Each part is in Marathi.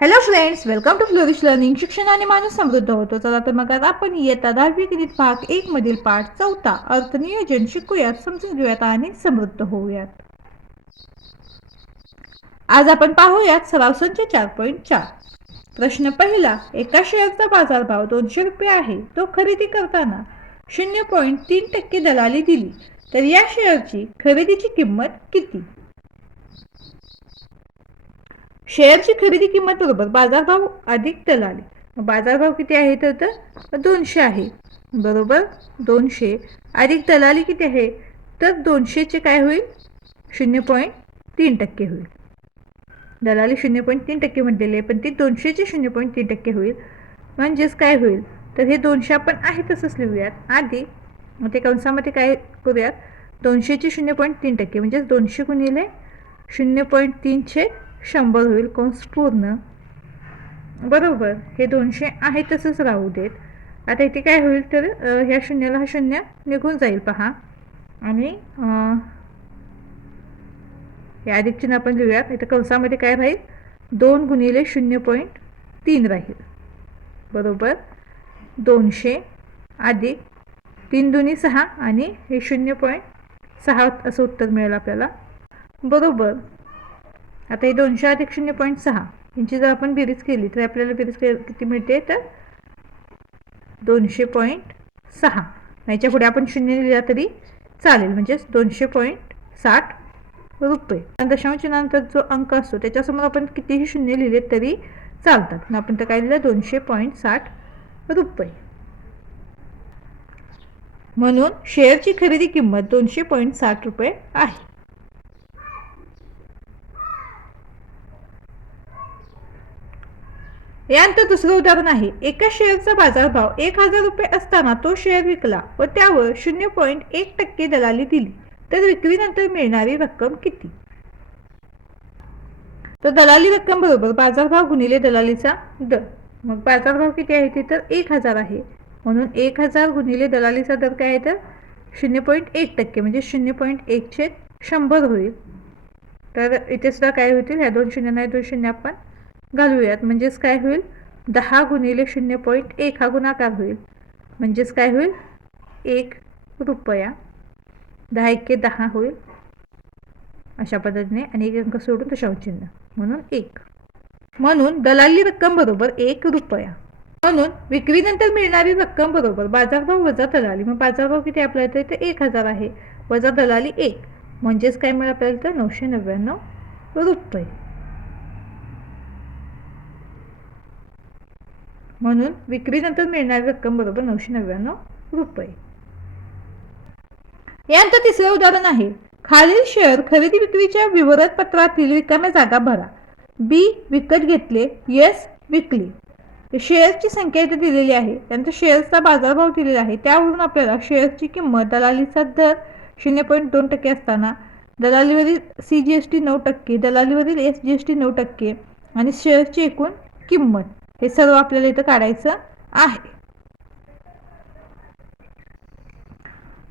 Hello friends, welcome to flourish learning. शिक्षणाने माणूस समृद्ध होतो. चला तर मग आज आपण इयत्ता 10वी गणित भाग 1 मधील पाठ 4 अर्थनियोजन शिकूयात, समजून घेऊयात आणि समृद्ध होऊयात. आज आपण पाहूयात सराव संच 4.4. प्रश्न पहिला, एका शेअरचा बाजारभाव 200 रुपये आहे. तो खरेदी करताना 0.3% दलाली दिली, तर या शेअरची खरेदीची किंमत किती? शेअरची खरेदी किंमत बरोबर बाजारभाव अधिक दलाली. बाजारभाव किती आहे तर 200 आहे, बरोबर 200 अधिक दलाली किती आहे तर 200चे काय होईल 0.3% होईल. दलाली 0.3% म्हटलेले आहे, पण ती 200चे 0.3% होईल. म्हणजेच काय होईल तर हे 200 आपण आहे तसंच लिहूयात आधी. मग ते कंसामध्ये काय करूयात 200चे 0.3% म्हणजे 200 गुणिले 0.3 100 होईल, कंस पूर्ण, बरोबर. हे 200 आहे तसंच राहू देत. आता इथे काय होईल तर ह्या शून्याला हा शून्य निघून जाईल पहा, आणि हे अधिक चिन्ह आपण लिहूयात. इथे कंसामध्ये काय राहील 2 गुणिले 0.3 राहील, बरोबर 200 अधिक 3 दुनी 6 आणि हे 0.6 असं उत्तर मिळेल आपल्याला, बरोबर. आता हे 200 अधिक 0.6 यांची जर आपण बेरीज केली तर आपल्याला बेरीज किती मिळते तर 200.6. याच्या पुढे आपण शून्य लिहिला तरी चालेल, म्हणजे 200.60 रुपये. दशांश चिन्हानंतर जो अंक असतो त्याच्यासमोर आपण कितीही शून्य लिहिले तरी चालतात. आपण तर काय लिहिलं 200.60 रुपये. म्हणून शेअरची खरेदी किंमत 200.60 रुपये आहे. यानंतर दुसरं उदाहरण आहे, एका शेअरचा बाजारभाव 1000 रुपये असताना तो शेअर विकला व त्यावर 0.1% दलाली दिली, तर विक्रीनंतर मिळणारी रक्कम किती? तर दलाली रक्कम बरोबर बाजारभाव गुणिले दलालीचा दर. मग बाजारभाव किती आहे ते तर 1000 आहे, म्हणून 1000 गुणिले दलालीचा दर काय आहे तर 0.1% म्हणजे 0.1 100 होईल. तर इथे सुद्धा काय होतील, ह्या 2 शून्य नाही 2 शून्य आपण घालूयात, म्हणजेच काय होईल 10 गुणिले 0.1 हा गुणाकार होईल, म्हणजेच काय होईल 1 रुपया. 10 एके 10 होईल अशा पद्धतीने, आणि एक अंक सोडून दशांश चिन्ह म्हणून 1. म्हणून दलाली रक्कम बरोबर 1 रुपया. म्हणून विक्रीनंतर मिळणारी रक्कम बरोबर बाजारभाव वजा दलाली. मग बाजारभाव किती आपल्याला इथे 1000 आहे, वजा दलाली 1, म्हणजेच काय मिळेल आपल्याला तर 999 रुपये. म्हणून विक्रीनंतर मिळणारी रक्कम बरोबर 999 रुपये. यानंतर तिसरं उदाहरण आहे, खालील शेअर खरेदी विक्रीच्या विवरणपत्रातील रिकाम्या जागा भरा. बी विकत घेतले, एस विकले. शेअर्सची संख्या इथे दिलेली आहे, त्यानंतर शेअर्सचा बाजारभाव दिलेला आहे. त्यावरून आपल्याला शेअर्सची किंमत, दलालीचा दर 0.2% असताना दलालीवरील CGST 9%, दलालीवरील SGST 9% आणि शेअर्सची एकूण किंमत, हे सर्व आपल्याला इथं काढायचं आहे.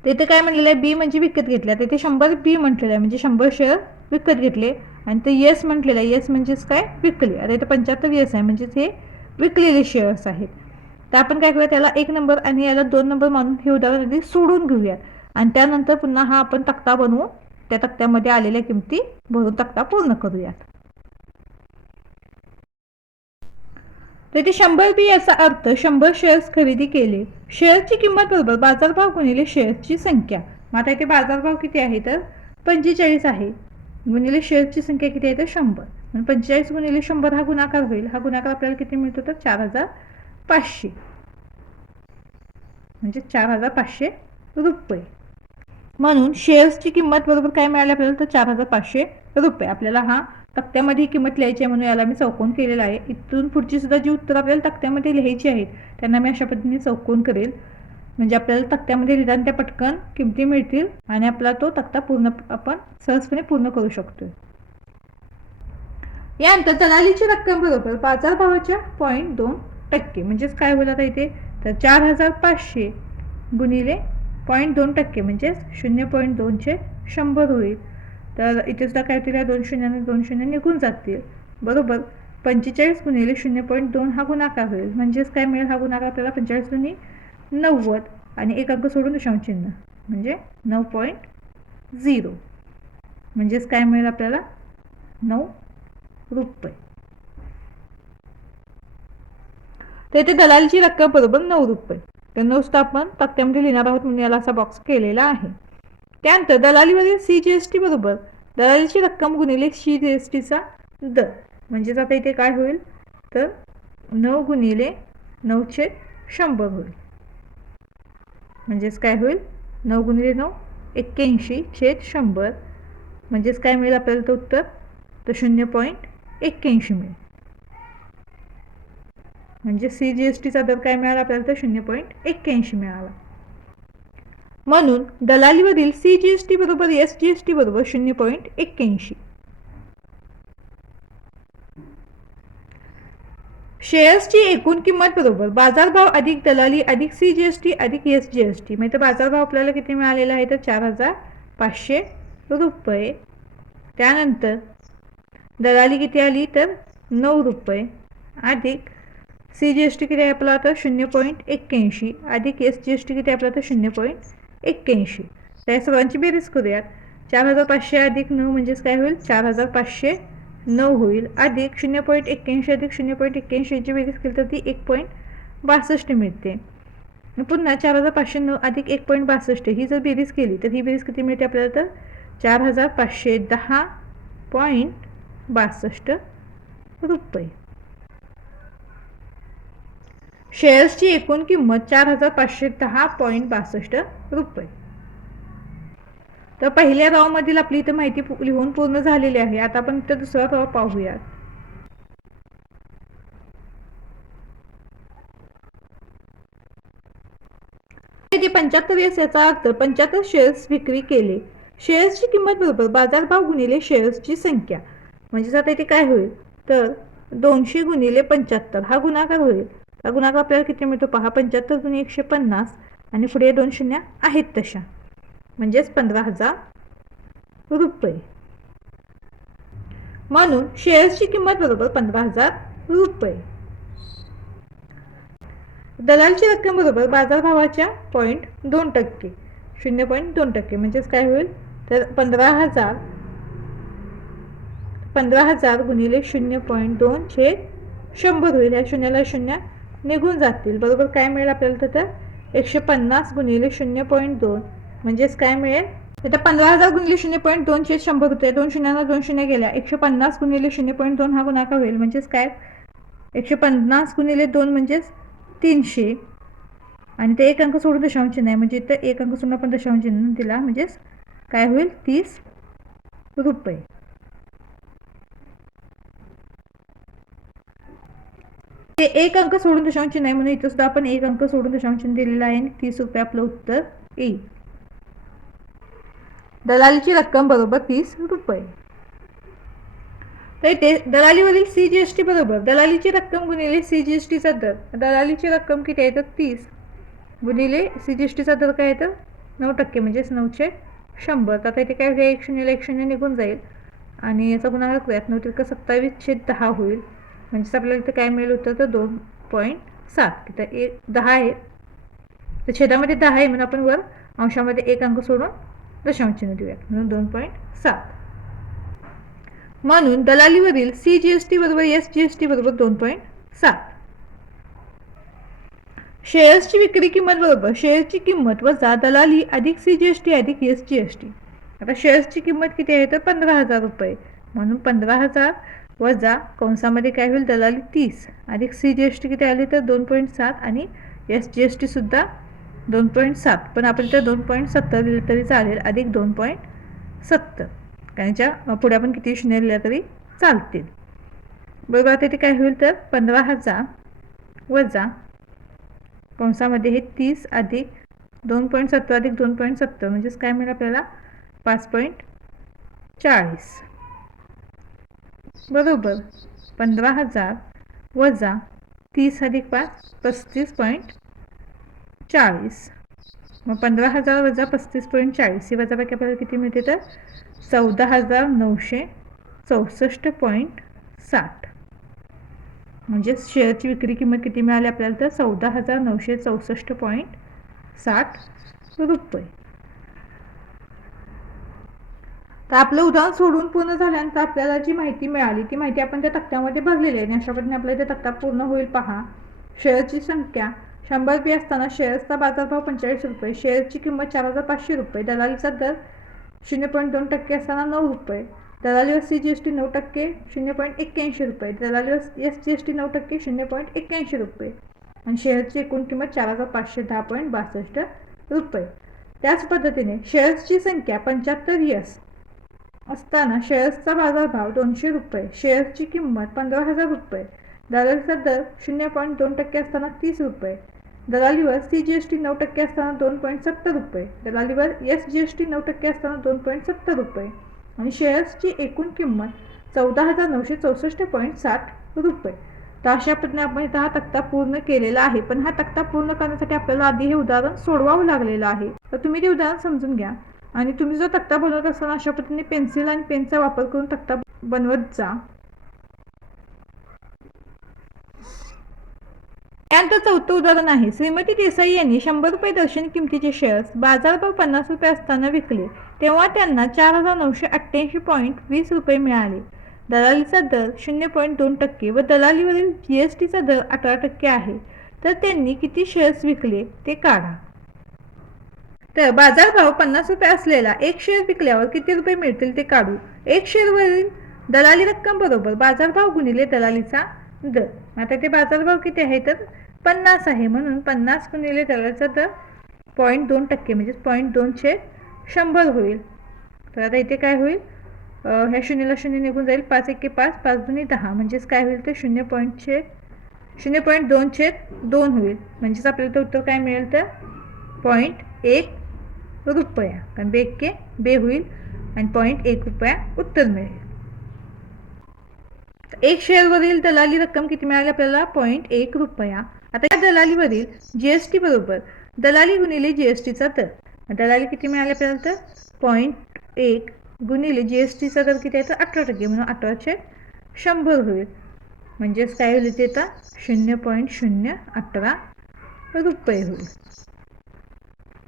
तिथे काय म्हटलेलं आहे, बी म्हणजे विकत घेतल्या, तिथे 100 बी म्हटलेलं आहे, म्हणजे 100 शेअर विकत घेतले. आणि ते यस म्हटलेलं आहे, यस म्हणजेच काय विकले. आता इथे 75 यस आहे, म्हणजेच हे विकलेले शेअर्स आहेत. तर आपण काय करूया, त्याला 1 नंबर आणि याला 2 नंबर मानून हे उदाहरण आधी सोडून घेऊयात, आणि त्यानंतर पुन्हा हा आपण तक्ता बनवू, त्या तक्त्यामध्ये आलेल्या किमती भरून तक्ता पूर्ण करूयात. तर ते 100 बी याचा अर्थ 100 शेअर्स खरेदी केले. शेअरची किंमत बरोबर बाजारभाव गुणिले शेअर्सची संख्या. मग आता इथे बाजारभाव किती आहे तर 45 आहे, गुणिले शेअर्सची संख्या किती आहे तर 100. 45 गुणिले 100 हा गुणाकार होईल. हा गुणाकार आपल्याला किती मिळतो तर 4500, म्हणजे 4500 रुपये. म्हणून शेअर्सची किंमत बरोबर काय मिळाली आपल्याला तर 4500 रुपये. आपल्याला हा तक्त्यामध्ये ही किंमत लिहायची आहे, म्हणून याला मी चौकोन केलेला आहे. इथून पुढची सुद्धा जी उत्तर आपल्याला तक्त्यामध्ये लिहायची आहेत त्यांना मी अशा पद्धतीने चौकोन करेल, म्हणजे आपल्याला तक्त्यामध्ये लिहिताना त्या पटकन किमती मिळतील आणि आपला तो तक्ता पूर्ण आपण सहजपणे पूर्ण करू शकतो. यानंतर दलालीची रक्कम बरोबर बाजारभावाच्या 0.2%, म्हणजेच काय होईल आता इथे तर 4500 गुणिले 0.2% म्हणजे 0.2 100 होईल. तर इथे सुद्धा काय होतील, 2 शून्य 2 शून्य निघून जातील, बरोबर. 45 गुणिले 0.2 हा गुणाकार होईल. म्हणजेच काय मिळेल हा गुणाकार आपल्याला 45 गुणी 90 आणि एक अंक सोडून दशांश चिन्ह म्हणजे 9.0. म्हणजेच काय मिळेल आपल्याला 9 रुपये. तर इथे दलालीची रक्कम बरोबर 9 रुपये. तर 9 आपण तक्त्यामध्ये लिहिणार आहोत म्हणून याला असा बॉक्स केलेला आहे. त्यानंतर दलालीवरील CGST बरोबर दलालीची रक्कम गुणिले CGSTचा दर. म्हणजेच आता इथे काय होईल तर 9 गुणिले 9/100 होईल. म्हणजेच काय होईल 9 गुणिले 9 81/100. म्हणजेच काय मिळेल आपल्याला तर उत्तर तर 0.81 मिळेल. म्हणजे CGSTचा दर काय मिळाला आपल्याला तर 0.81 मिळाला. म्हणून दलालीवरील CGST बरोबर SGST बरोबर 0.81. शेअर्सची एकूण किंमत बरोबर बाजारभाव अधिक दलाली अधिक CGST अधिक SGST. म्हणजे बाजारभाव आपल्याला किती मिळालेला आहे तर 4,500 रुपये. त्यानंतर दलाली किती आली तर 9 रुपये अधिक CGST किती आहे आपला तर 0.81 अधिक SGST किती आपला तर 0.81. त्या सर्वांची बेरीज करूयात. 4,500 अधिक 9 म्हणजेच काय होईल 4,509 होईल अधिक 0.81 अधिक 0.81 यांची बेरीज केली तर ती 1.62 मिळते. पुन्हा 4,509 अधिक 1.62 ही जर बेरीज केली तर ही बेरीज किती मिळते आपल्याला तर 4,510.62 रुपये. शेअर्सची एकूण किंमत 4,510.62 रुपये. तर पहिल्या राव मधील आपली इथे माहिती लिहून पूर्ण झालेली आहे. आता आपण इथे दुसरा राव पाहूयात. इथे 75 याचा अर्थ 75 शेअर्स विक्री केले. शेअर्सची किंमत बरोबर बाजारभाव गुणिले शेअर्सची संख्या. म्हणजे आता इथे काय होईल तर 200 गुणिले 75 हा गुणाकार होईल. हा गुणाकार आपल्याला किती मिळतो पहा 75 गुणिले 150 आणि पुढे 2 शून्य आहेत तशा म्हणजेच 15,000 रुपये. म्हणून शेअर्सची किंमत बरोबर 15,000 रुपये. दलालची रक्कम बरोबर बाजारभावाच्या 0.2% 0.2% म्हणजेच काय होईल तर 15,000 गुणिले 0.2/100 होईल. या शून्याला शून्य निघून जातील. बरोबर काय मिळेल आपल्याला तर 150 गुणिले 0.2 म्हणजेच काय मिळेल तर 15,000 गुणिले 0.2/100 होते. 2 शून्याला 2 शून्य गेल्या 150 गुणिले 0.2 हा गुणाकार होईल. म्हणजेच काय 150 गुणिले 2 म्हणजेच 300 आणि ते एक अंक सोडून दशांश चिन्ह आहे म्हणजे इथं एक अंक सोडून आपण दशांश चिन्ह दिला म्हणजेच काय होईल 30 रुपये. ते एक अंक सोडून दशांश चिन्ह आहे म्हणून इथं सुद्धा आपण एक अंक सोडून दशांश चिन्ह दिलेला आहे आणि 30 रुपये आपलं उत्तर येईल. दलालीची रक्कम बरोबर 30 रुपये. तर इथे दलालीवरील CGST बरोबर दलालीची रक्कम गुणिले CGSTचा दर. दलालीची रक्कम किती आहे तर 30 गुणिले CGSTचा दर काय आहे तर 9% म्हणजेच 9/100. आता इथे काय होईल 1 शून्याला 1 शून्य निघून जाईल आणि याचा गुणाकार करूयात 9 त्रिक 27/10 होईल. म्हणजेच आपल्याला इथे काय मिळेल उत्तर तर 2.7. तिथं 10 आहे तर छेदामध्ये 10 आहे म्हणून आपण वर अंशामध्ये एक अंक सोडून दशांश चिन्ह देऊयात म्हणून 2.7. म्हणून दलालीवरील CGST बरोबर SGST बरोबर 2.7. शेअर्सची विक्री किंमत बरोबर शेअर्सची किंमत वजा दलाली अधिक CGST अधिक SGST. आता शेअर्सची किंमत किती आहे तर 15,000 रुपये म्हणून 15,000 वजा कंसामध्ये काय होईल दलाली 30 अधिक CGST किती आली तर 2.7 आणि SGST सुद्धा 2.7 पण आपण इथे 2.70 लिहिलं तरी चालेल अधिक 2.70 कारण याच्या पुढे आपण किती शून्य लिहिल्या तरी चालतील. बरोबर आता इथे काय होईल तर 15,000 वजा कंसामध्ये हे 30 अधिक 2.70 अधिक 2.70 म्हणजेच काय मिळेल आपल्याला 5.40 बरोबर 15,000 वजा 30 अधिक 5 35.40. मग 15,000 वजा 35.40 ही वजाबाकी आपल्याला किती मिळते तर 14,964.60. म्हणजे शेअरची विक्री किंमत किती मिळाली आपल्याला तर 14,964.60 रुपये. तर आपलं उदाहरण सोडून पूर्ण झाल्यानंतर आपल्याला जी माहिती मिळाली ती माहिती आपण त्या तक्त्यामध्ये भरलेली आहे आणि अशा पद्धतीने आपल्याला ते तक्ता पूर्ण होईल. पहा, शेअरची संख्या 100 रुपये असताना शेअर्सचा बाजारभाव 45 रुपये, शेअरची किंमत 4,500 रुपये, दलालीचा दर 0.2% असताना 9 रुपये, दलालीवर CGST 9% 0.81 रुपये, दलालीवर SGST 9% 0.81 रुपये आणि शेअरची एकूण किंमत 4,510.62 रुपये. त्याच पद्धतीने शेअर्सची संख्या 75 असताना शेअर्सचा बाजारभाव 200 रुपये, शेअर्सची किंमत 15,000 रुपये, दलालीचा दर 0.2% असताना 30 रुपये, दलालीवर CGST 9% असताना 2.70 रुपये, दलालीवर SGST 9% असताना 2.70 रुपये आणि शेअर्सची एकूण किंमत 14,964.60 रुपये. तर अशा पद्धतीने आपण इथं हा तक्ता पूर्ण केलेला आहे. पण हा तक्ता पूर्ण करण्यासाठी आपल्याला आधी हे उदाहरण सोडवावं लागलेलं आहे. तर तुम्ही ते उदाहरण समजून घ्या आणि तुम्ही जो तक्ता बनवत असताना अशा पद्धतीने पेन्सिल आणि पेनचा वापर करून तक्ता बनवत जा. त्यानंतर चौथं उदाहरण आहे, श्रीमती देसाई यांनी 100 रुपये दर्शनी किमतीचे शेअर्स बाजारभाव 50 रुपये असताना विकले तेव्हा त्यांना 4,988.20 रुपये मिळाले. दलालीचा दर 0.2% व दलालीवरील GSTचा दर 18% आहे. तर त्यांनी किती शेअर्स विकले ते काढा. तर बाजारभाव 50 रुपये असलेला एक शेअर विकल्यावर किती रुपये मिळतील ते काढू. एक शेअरवरील दलाली रक्कम बरोबर बाजारभाव गुणिले दलालीचा दर. आता ते बाजारभाव किती आहे तर 50 आहे, म्हणून 50 गुणिले दलालीचा दर 0.2% म्हणजे 0.2/100 होईल. तर आता इथे काय होईल, ह्या शून्याला शून्य निघून जाईल, 5 1 5, 5 2 10 म्हणजेच काय होईल तर 0.2/2 होईल. म्हणजेच आपल्याला उत्तर काय मिळेल तर 0.1 रुपया, कारण 2 के 2 होईल आणि 0.1 रुपया उत्तर मिळेल. एक शेअरवरील दलाली रक्कम किती मिळाली आपल्याला 0.1 रुपया. आता या दलालीवरील GST बरोबर दलाली गुणिले GSTचा दर. दलाली किती मिळाली आपल्याला तर 0.1 गुणिले GSTचा दर किती आहे तर 18% म्हणून 18/100 होईल. म्हणजेच काय होईल ते तर 0.018 रुपये होईल,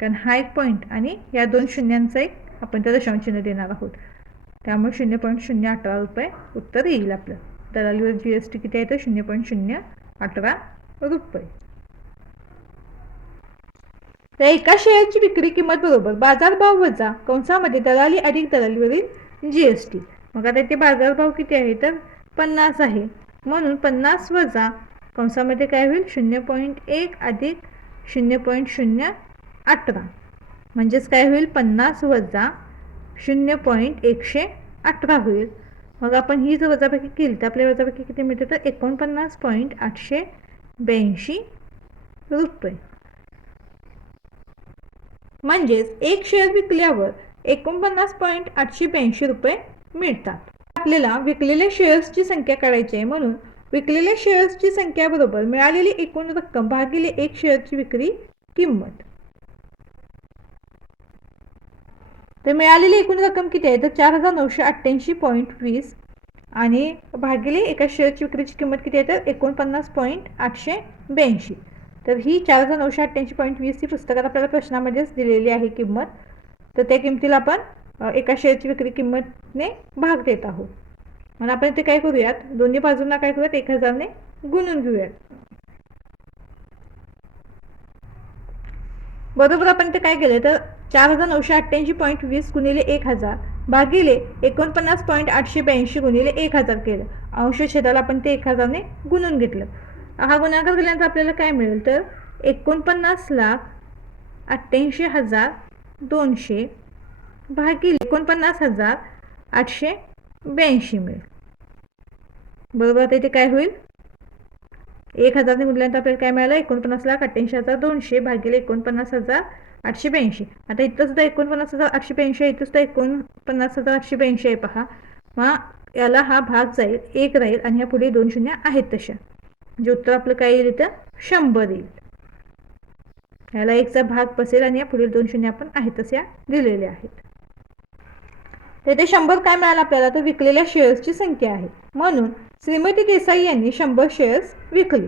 कारण हा एक पॉईंट आणि या दोन शून्यांचा एक आपण त्या दशांश चिन्ह देणार आहोत. त्यामुळे 0.018 रुपये उत्तर येईल आपलं. दलालीवर GST किती आहे तर 0.018 रुपये. तर एका शेअरची विक्री किंमत बरोबर बाजारभाव वजा कंसामध्ये दलाली अधिक दलालीवरील GST. मग आता इथे बाजारभाव किती आहे तर 50 आहे, म्हणून 50 वजा कंसामध्ये काय होईल 0.1 अधिक 0.018 म्हणजेच काय होईल 50 वजा 0.118 होईल. मग आपण ही जर वजाबाकी केली तर आपल्या वजाबाकी किती मिळते तर 49.882 रुपये. म्हणजेच एक शेअर विकल्यावर 49.882 रुपये मिळतात. आपल्याला विकलेल्या शेअर्सची संख्या काढायची आहे, म्हणून विकलेल्या शेअर्सची संख्या बरोबर मिळालेली एकूण रक्कम भागिले एक शेअरची विक्री किंमत. तर मिळालेली एकूण रक्कम किती आहे तर 4,988.20 आणि भागिले एका शेअरची विक्रीची किंमत किती आहे तर 49.882. तर ही 4,988.20 ही पुस्तकात आपल्याला प्रश्नामध्येच दिलेली आहे किंमत. तर त्या किमतीला आपण एका शेअरची विक्री किंमतने भाग देत आहोत. म्हणून आपण इथे काय करूयात, दोन्ही बाजूंना काय करूयात 1000ने गुणून घेऊयात. बरोबर आपण इथे काय केलं तर 4,988.20 गुणिले 1000 भागिले 49.882 गुणिले 1000 केलं. अंश छेदाला आपण ते 1000ने गुणून घेतलं. हा गुणाकार केल्यानंतर आपल्याला काय मिळेल तर 49,88,200 भागिले 49,882 मिळेल. बरोबर. आता इथे काय होईल 1000ने गुणल्यानंतर आपल्याला काय मिळालं 49,88,200 भागिले 49,882. आता इथं सुद्धा 49,882 आहे, इथं सुद्धा 49,882 आहे. पहा, मग याला हा भाग जाईल, 1 राहील आणि ह्या पुढे 2 शून्य आहेत तशा, म्हणजे उत्तर आपलं काय येईल इथं 100 येईल. याला 1चा भाग बसेल आणि या पुढील 2 शून्य आपण आहेत तशा दिलेले आहेत. तेथे 100 काय मिळालं आपल्याला तर विकलेल्या शेअर्सची संख्या आहे, म्हणून श्रीमती देसाई यांनी 100 शेअर्स विकले.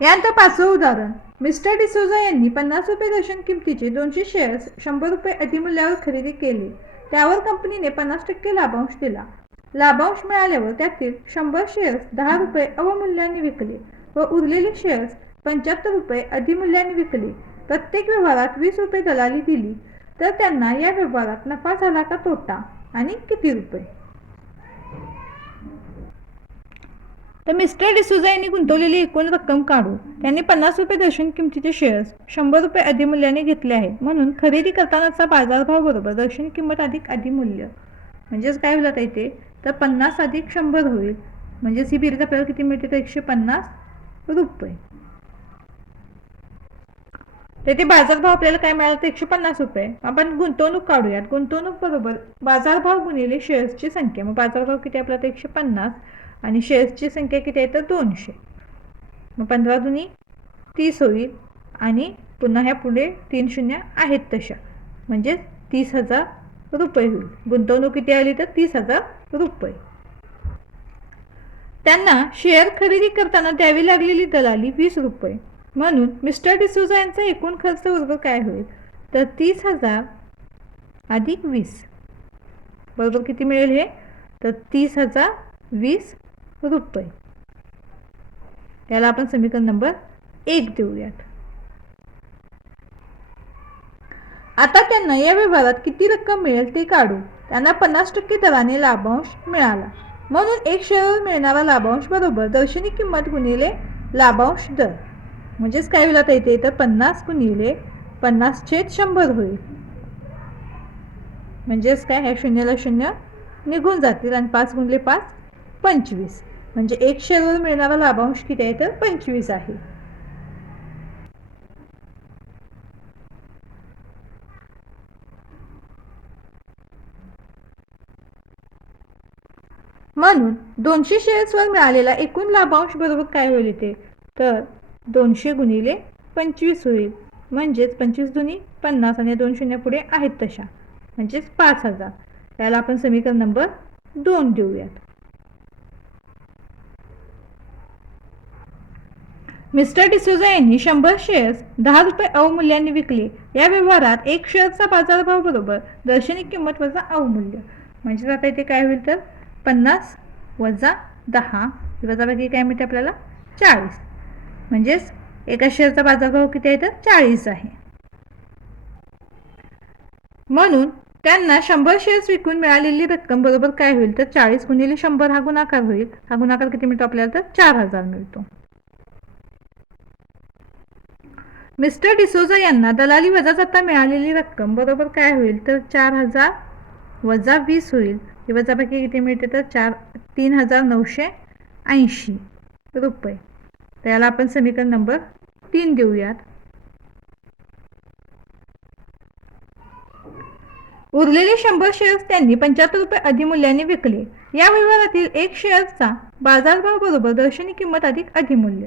यानंतर 5वं उदाहरण, मिस्टर डिसोजा यांनी 50 रुपये दर्शन किमतीचे 200 शेअर्स 100 रुपये अधिमूल्यावर खरेदी केले. त्यावर कंपनीने 50% लाभांश दिला. लाभांश मिळाल्यावर त्यातील 100 शेअर्स 10 रुपये अवमूल्याने विकले व उरलेले शेअर्स 75 रुपये अधिमूल्याने विकले. प्रत्येक व्यवहारात 20 रुपये दलाली दिली तर त्यांना या व्यवहारात नफा झाला का तोटा आणि किती रुपये? तर मिस्टर डिसोजा यांनी गुंतवलेली एकूण रक्कम काढू. त्यांनी 50 रुपये दर्शन किमतीचे शेअर्स 100 रुपये अधिमूल्याने घेतले आहेत, म्हणून खरेदी करतानाचा बाजारभाव बरोबर दर्शन किंमत अधिक अधिमूल्य म्हणजेच काय होईल आता इथे तर 50 अधिक 100 होईल. म्हणजेच ही बेरीज आपल्याला किती मिळते तर 150 रुपये. तेथे बाजारभाव आपल्याला काय मिळाला तर 150 रुपये. आपण गुंतवणूक काढूयात. गुंतवणूक बरोबर बाजारभाव गुणिले शेअर्सची संख्या. मग बाजारभाव किती आपला तर 150 आणि शेअर्सची संख्या किती आहे तर 200. मग 15 दुनी 30 होईल आणि पुन्हा ह्या पुढे 3 शून्य आहेत तशा, म्हणजे 30,000 रुपये होईल. गुंतवणूक किती आली तर 30,000 रुपये. त्यांना शेअर खरेदी करताना द्यावी लागलेली दलाली 20 रुपये, म्हणून मिस्टर डिसोजा यांचा एकूण खर्च बरोबर काय होईल तर 30,000 अधिक 20 बरोबर किती मिळेल हे तर 30,020 रुपये. याला आपण समीकरण नंबर 1 देऊयात. आता त्यांना या व्यवहारात किती रक्कम मिळेल ते काढू. त्यांना 50% दराने लाभांश मिळाला, म्हणून एक शेअरवर मिळणारा लाभांश बरोबर दर्शनी किंमत गुणिले लाभांश दर. म्हणजेच काय होईल आता इथे तर 50 गुणिले 50/100 होईल. म्हणजेच काय ह्या शून्याला शून्य निघून जातील आणि 5 गुणिले 5 25. म्हणजे एक शेअरवर मिळणारा लाभांश किती आहे तर 25 आहे. म्हणून 200 शेअर्सवर मिळालेला एकूण लाभांश बरोबर काय होईल इथे तर 200 गुणिले 25 होईल. म्हणजेच 25 दुनी 50 आणि 2 शून्य पुढे आहेत तशा, म्हणजेच 5,000. त्याला आपण समीकरण नंबर 2 देऊयात. मिस्टर डिसोजा यांनी 100 शेअर्स 10 रुपये अवमूल्याने विकले. या व्यवहारात एक शेअरचा बाजारभाव बरोबर दर्शनी किंमत वजा अवमूल्य. म्हणजे आता इथे काय होईल तर 50 वजा 10 वजाबाकी काय मिळते आपल्याला 40. म्हणजेच एका शेअरचा बाजारभाव किती आहे तर 40 आहे. म्हणून त्यांना 100 शेअर्स विकून मिळालेली रक्कम बरोबर काय होईल तर 40 गुणिले 100 हा गुणाकार होईल. हा गुणाकार किती मिळतो आपल्याला तर 4,000 मिळतो. मिस्टर डिसोजा यांना दलाली वजा जाता मिळालेली रक्कम बरोबर काय होईल तर 4,000 वजा 20 होईल. ही वजाबाकी किती मिळते तर 3,980 रुपये. त्याला आपण समीकरण नंबर 3 देऊयात. उरलेले 100 शेअर्स त्यांनी 75 रुपये अधिमूल्याने विकले. या व्यवहारातील एक शेअरचा बाजारभाव बरोबर दर्शनी किंमत अधिक अधिमूल्य.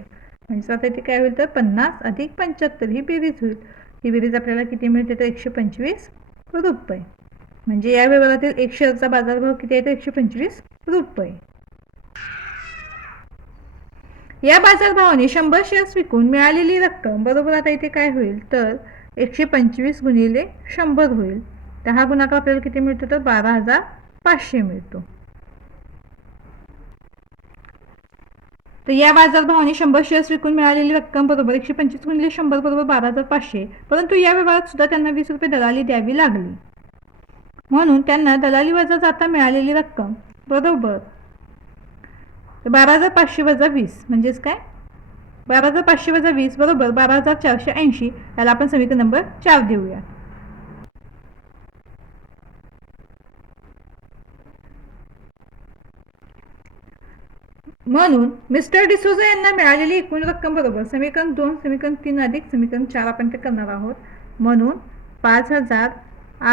म्हणजे आता इथे काय होईल तर 50 अधिक 75 ही बेरीज होईल. ही बेरीज आपल्याला किती मिळते तर 125 रुपये. म्हणजे या व्यवहारातील एक शेअरचा बाजारभाव किती आहे तर 125 रुपये. या बाजारभावाने 100 शेअर्स विकून मिळालेली रक्कम बरोबर आता इथे काय होईल तर 125 गुणिले 100 होईल. तर हा गुणाकार आपल्याला किती मिळतो तर 12,500 मिळतो. तर या बाजारभावाने 100 शेअर्स विकून मिळालेली रक्कम बरोबर 125 गुणिले 100 बरोबर 12,500. परंतु या व्यवहारात सुद्धा त्यांना 20 रुपये दलाली द्यावी लागली, म्हणून त्यांना दलाली वजा जाता मिळालेली रक्कम बरोबर 12,500 वजा 20 म्हणजेच काय 12,500 वजा 20 बरोबर 12,480. याला आपण समीकरण नंबर 4 देऊया. म्हणून मिस्टर डिसोजा यांना मिळालेली एकूण रक्कम बरोबर समीकरण 2 समीकरण 3 अधिक समीकरण 4 आपण ते करणार आहोत. म्हणून 5,000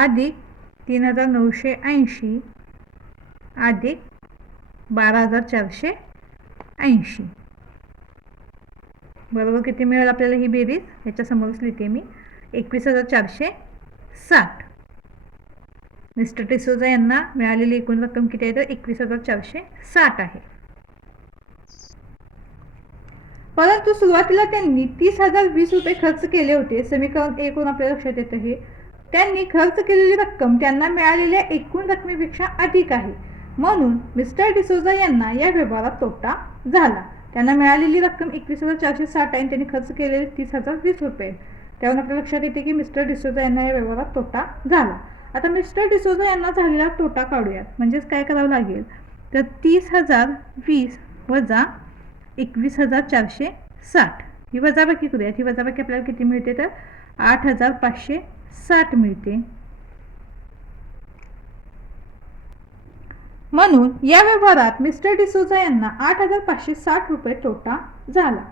अधिक 3,980 अधिक 12,480 बरोबर किती मिळेल आपल्याला ही बेरीज ह्याच्या समोरच लिहिते मी 21,460. मिस्टर डिसोजा यांना मिळालेली एकूण रक्कम किती आहे तर 21,460 आहे. परंतु सुरुवातीला त्यांनी 30,020 रुपये खर्च केले होते. समीकरण 1 वरून आपल्या लक्षात येतं हे. त्यांनी खर्च केलेली रक्कम त्यांना मिळालेल्या एकूण रकमेपेक्षा अधिक आहे, म्हणून मिस्टर डिसोजा यांना या व्यवहारात तोटा झाला. त्यांना मिळालेली रक्कम 21,460 आहे आणि त्यांनी खर्च केलेले 30,020 रुपये. त्यावरून आपल्या लक्षात येते की मिस्टर डिसोजा यांना या व्यवहारात तोटा झाला. आता मिस्टर डिसोजा यांना झालेला तोटा काढूयात. म्हणजेच काय करावं लागेल तर 30,020 वजा 21,460 ही वजाबाकी करूयात. ही वजाबाकी आपल्याला किती मिळते तर 8,560 मिळते. म्हणून या व्यवहारात मिस्टर डिसोजा यांना 8,560 रुपये तोटा झाला.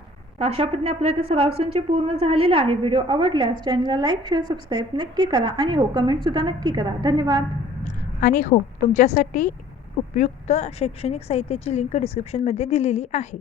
तर अशा पद्धतीने आपल्याला ते सराव संच पूर्ण झालेला आहे. व्हिडिओ आवडल्यास चॅनलला लाईक, शेअर, सबस्क्राईब नक्की करा आणि हो कमेंटसुद्धा नक्की करा. धन्यवाद. आणि हो तुमच्यासाठी उपयुक्त शैक्षणिक साहित्याची लिंक डिस्क्रिप्शनमध्ये दिलेली आहे.